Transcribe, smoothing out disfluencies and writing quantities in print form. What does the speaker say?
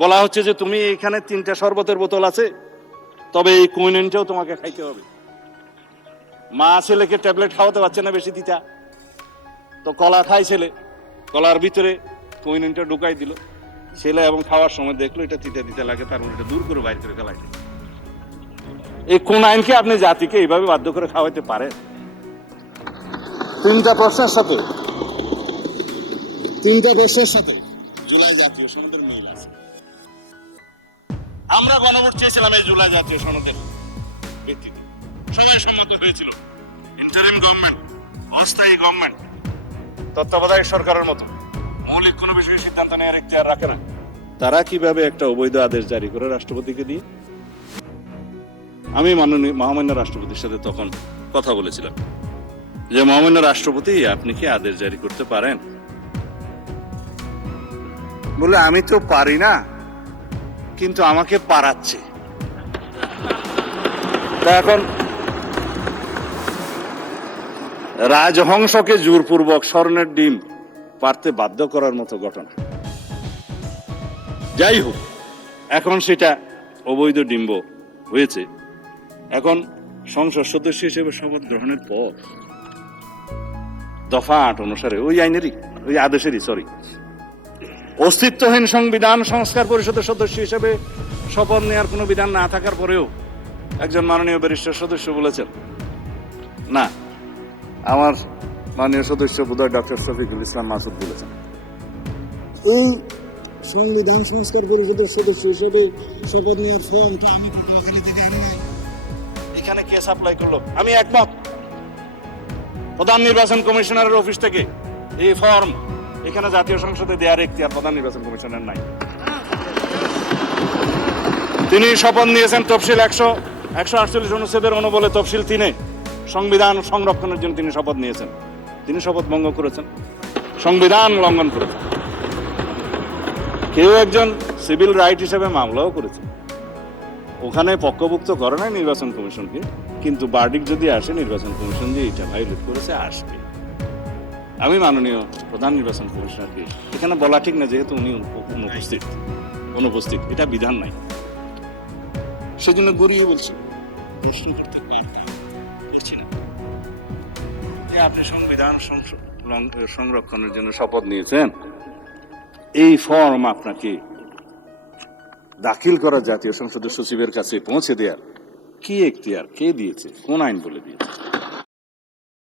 বলা হচ্ছে যে তুমি এখানে 3টা শরবতের বোতল আছে, তবে এই কুইনিনটাও তোমাকে খাইতে হবে। মা ছেলেকে ট্যাবলেট খাওয়াতে পারছে না বেশি তিতা, তো কলা খাই ছেলে, কলার ভিতরে কুইনিনটা ঢুকাই দিল ছেলে, এবং খাওয়ার সময় দেখলো এটা তিতা তিতা লাগে, তার মানে এটা দূর করে বাইর করে ফেলাই। এই কোন আইনকে আপনি জাতিকে এইভাবে বাধ্য করে খাওয়াইতে পারেন? 3টা প্রশ্নের সাথে জুলাই জাতীয় সনদের মিল আছে। আমরা গণভোট চেয়েছিলাম এই জুলাই জাতীয় সনদের ভিত্তিতে, সবাই সম্মত হয়েছিল। ইন্টারিম গভর্নমেন্ট, অস্থায়ী গভর্নমেন্ট, তত্ত্বাবধায়ক সরকারের মতো মৌলিক কোনো বিষয়ে সিদ্ধান্ত নেওয়ার এখতিয়ার রাখে না। তারা কিভাবে একটা অবৈধ আদেশ জারি করে রাষ্ট্রপতিকে দিয়ে? আমি মহামান্য রাষ্ট্রপতির সাথে তখন কথা বলেছিলাম যে মহামান্য রাষ্ট্রপতি, আপনি কি আদেশ জারি করতে পারেন? বলে আমি তো পারি না, কিন্তু আমাকে পারাচ্ছে। তা এখন রাজহংসকে জোরপূর্বক স্বর্ণের ডিম পারতে বাধ্য করার মতো ঘটনা। যাই হোক, এখন সেটা অবৈধ ডিম্ব হয়েছে। এখন সংসদ সদস্য হিসেবে শপথ গ্রহণের পর দফা 8 অনুসারে ওই আইনেরই, ওই আদেশেরই অস্তিত্বহীন সংবিধান সংস্কার পরিষদের সদস্য হিসেবে শপথ নেওয়ার কোনো বিধান না থাকার পরেও একজন মাননীয় ব্যারিস্টার সদস্য বলেছেন, না, আমার মাননীয় সদস্য বোধহয় ডক্টর শফিকুল ইসলাম মাসুদ বলেছেন, এই সংবিধান সংস্কার পরিষদের সদস্য হিসেবে শপথ নেওয়ার ফর্মটা আমি এখানে কে সাপ্লাই করলো? আমি একমত। প্রধান নির্বাচন কমিশনারের অফিস থেকে এই ফর্ম এখানে জাতীয় সংসদে দেওয়ার এখতিয়ার প্রধান নির্বাচন কমিশনের নাই। তিনি শপথ নিয়েছেন তফসিল 148 অনুচ্ছেদের অনুবলে তফসিল 3-এ সংবিধান সংরক্ষণের জন্য তিনি শপথ নিয়েছেন। তিনি শপথ ভঙ্গ করেছেন, সংবিধান লঙ্ঘন করেছেন। কেউ একজন সিভিল রাইট হিসেবে মামলাও করেছে, ওখানে পক্ষভুক্ত করে নাই নির্বাচন কমিশনকে, কিন্তু বার্ডিক যদি আসে নির্বাচন কমিশন যে এটা ভায়োলেট করেছে আসবে। আমি মাননীয় প্রধান নির্বাচন কমিশনারকে এখানে বলা ঠিক না, যেহেতু উনি অনুপস্থিত, এটা বিধান নাই, সেজন্য গড়িয়ে বলছি, প্রশ্ন করতে পারছি না। আপনি সংবিধান সংরক্ষণের জন্য শপথ নিয়েছেন, এই ফর্ম আপনাকে দাখিল করা জাতীয় সংসদের সচিবের কাছে পৌঁছে দেওয়ার কি এখতিয়ার কে দিয়েছে? কোন আইন বলে দিয়েছে?